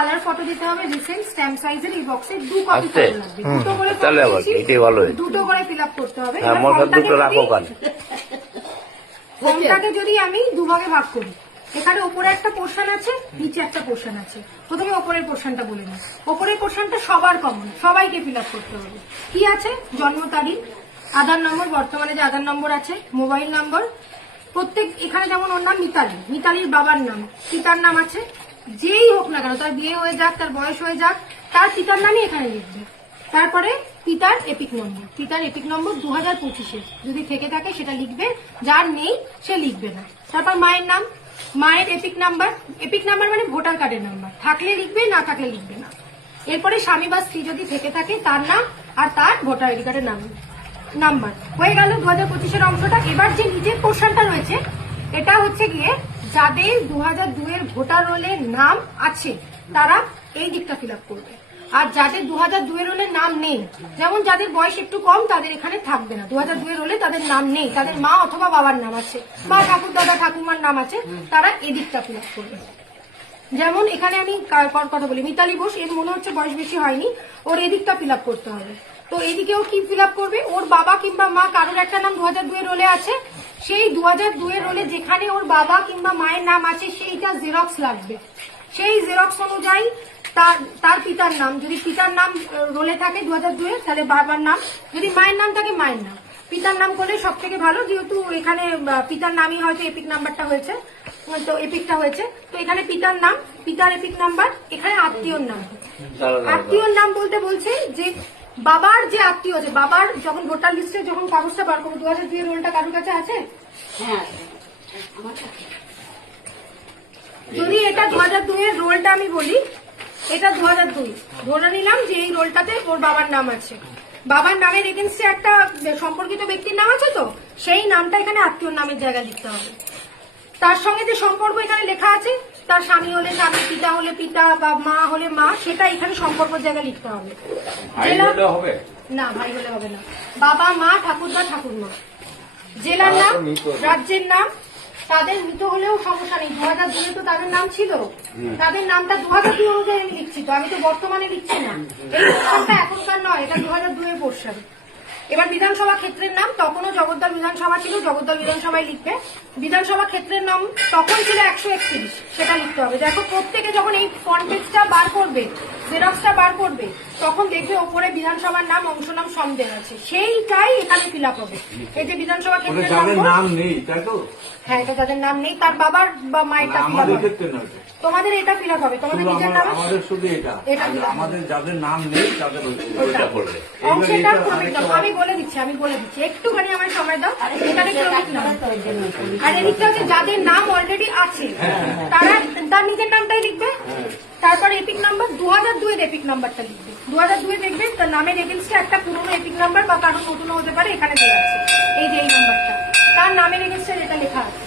Colour photo দিতে হবে recent stamp সাইজের এই বক্সে 2 কপি আচ্ছা। ফটো লাগবে। দুটো করে তাহলে আবার কি? এটাই ভালো হয়েছে। দুটো করে ফিল আপ করতে হবে। হ্যাঁ, মশার দুটো রাখো কান। ফর্মটাকে যদি আমি দুভাগে ভাগ করি, এখানে উপরে একটা পোর্শন আছে, নিচে একটা পোর্শন আছে। প্রথমে উপরের পোর্শনটা বলে নিই। উপরের পোর্শনটা সবার কমন, সবাইকে ফিল আপ করতে হবে। কি আছে? জন্ম তারিখ, আধার নম্বর, বর্তমানে যে আধার নম্বর আছে, মোবাইল নম্বর, প্রত্যেক এখানে যেমন ওর নাম মিতালি, মিতালির বাবার নাম, পিতার নাম আছে, যেই হোক না কেন, তার বিয়ে হয়ে যাক, তার বয়স হয়ে যাক, তার পিতার নামই এখানে লিখবে। তারপরে পিতার এপিক নম্বর, পিতার এপিক নম্বর 2025-এর যদি থেকে থাকে সেটা লিখবে, যার নেই সে লিখবে না। তারপর মায়ের নাম, মায়ের এপিক নাম্বার মানে ভোটার কার্ডের নাম্বার, থাকলে লিখবে, না থাকলে লিখবে না। এরপরে স্বামী বা স্ত্রী যদি থেকে থাকে তার নাম আর তার ভোটার আইডি কার্ডের নাম্বার। হয়ে গেল 2025-এর অংশটা। এবার যে নিজের পোর্শনটা রয়েছে, এটা হচ্ছে গিয়ে যাদের 2002-এর ভোটার রোলের নাম আছে তারা এই দিকটা ফিল আপ করবে। আর যাদের 2002-এর রোলে নাম নেই, যেমন যাদের বয়স একটু কম, তাদের এখানে থাকবে না। 2002-এর রোলে তাদের নাম নেই, তাদের মা অথবা বাবার নাম আছে বা ঠাকুর দাদা ঠাকুমার নাম আছে, তারা এদিকটা ফিল আপ করবে। যেমন এখানে আমি কথা বলি, মিতালি বোস, এর মনে হচ্ছে বয়স বেশি হয়নি, ওর এদিকটা ফিল আপ করতে হবে। তো এদিকেও কি ফিল আপ করবে? ওর বাবা কিংবা মা কারোর একটা নাম 2002-এর রোলে আছে, সেই 2002-এর রোলে যেখানে ওর বাবা কিংবা মায়ের নাম আছে সেইটা জেরক্স লাগবে। সেই জেরক্স অনুযায়ী তার পিতার নাম, যদি পিতার নাম রোলে থাকে 2002-এ, তাহলে বাবার নাম, যদি মায়ের নাম থাকে মায়ের নাম। পিতার নাম করলে সব থেকে ভালো, যেহেতু এখানে পিতার নামই হয়তো এপিক নাম্বারটা হয়েছে, তো এপিকটা হয়েছে, তো এখানে পিতার নাম, পিতার এপিক নাম্বার, এখানে আত্মীয়র নাম। আত্মীয়র নাম বলতে বলছে যে বাবার যে আত্মীয় আছে, বাবার যখন ভোটার লিস্টে যখন কাগজটা বার করবো, 2002-এর রোলটা কারোর কাছে আছে? যদি এটা 2002-এর রোলটা আমি বলি, এটা 2002, ধরে নিলাম যে এই রোলটাতে ওর বাবার নাম আছে, বাবার নামের এগেন্সে একটা সম্পর্কিত ব্যক্তির নাম আছে, তো সেই নামটা এখানে আত্মীয়র নামের জায়গায় লিখতে হবে। তার সঙ্গে যে সম্পর্ক এখানে লেখা আছে, তার স্বামী হলে স্বামী, পিতা হলে পিতা, বা মা হলে মা, সেটা এখানে সম্পর্কের জায়গায় লিখতে হবে। না, ভাই হলে হবে না। বাবা, মা, ঠাকুরদা, ঠাকুরমা। জেলার নাম, রাজ্যের নাম, তাদের মৃত হলেও সমস্যা নেই, 2002-এ তো তাদের নাম ছিল, তাদের নামটা 2002 অনুযায়ী আমি লিখছি, তো আমি তো বর্তমানে লিখছি না। এই পোর্শনটা এখনকার নয়, এটা 2002-এর পোর্শন। এবার বিধানসভা ক্ষেত্রের নাম, তখনও জগদ্দল বিধানসভা ছিল, জগদ্দল বিধানসভায় লিখবে। বিধানসভা ক্ষেত্রের নাম তখন ছিল 131, সেটা লিখতে হবে। দেখো, প্রত্যেকে যখন এই ফ্রন্ট পেজটা বার করবে, জেরক্সটা বার করবে, তখন দেখবে ওপরে বিধানসভার নাম, অংশ নাম, সন্দেহ আছে, সেইটাই এখানে ফিল আপ হবে। এই যে বিধানসভা ক্ষেত্রের নাম নেই, তাই তো? হ্যাঁ, এটা যাদের নাম নেই, তার বাবার বা মায়েরটা ফিল আপ হবে। তোমাদের এটা ফিল আপ হবে, তোমাদের নিজের নাম, আমাদের শুধু এটা, আমাদের যাদের নাম নেই তাদের ওইটা করবে। অংশটা আমি বলে দিচ্ছি, একটুখানি আমার সময় দাও। এখানে ক্রমিক নাম, আর এদিকটা হচ্ছে যাদের নাম অলরেডি আছে, তারা তার নিজের নামটাই লিখবে। তারপর এপিক নাম্বার, 2002-এর এপিক নাম্বারটা লিখবে। 2002-এ দেখবে তার নামের এগেন্সটে একটা পুরোনো এপিক নাম্বার বা কারো নতুন হতে পারে, এখানে দেওয়া আছে। এই যে এই নাম্বারটা, তার নামের এগেন্সটে যেটা লেখা আছে,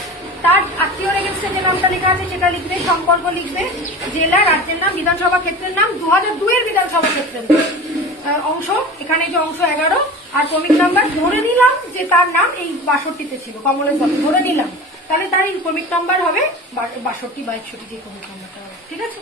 তার আত্মীয়র এগেন্সটে যে নামটা লেখা আছে সেটা লিখবে, সম্পর্ক লিখবে, জেলা, রাজ্যের নাম, বিধানসভা ক্ষেত্রের নাম, 2002-এর বিধানসভা ক্ষেত্রের অংশ, এখানে যে অংশ 11, আর ক্রমিক নাম্বার। ধরে নিলাম যে তার নাম এই 62-তে ছিল, কমলের সাথে ধরে নিলাম, তাহলে তার এই ক্রমিক নাম্বার হবে 62 বা 61, যে ক্রমিক নাম্বারটা হবে। ঠিক আছে?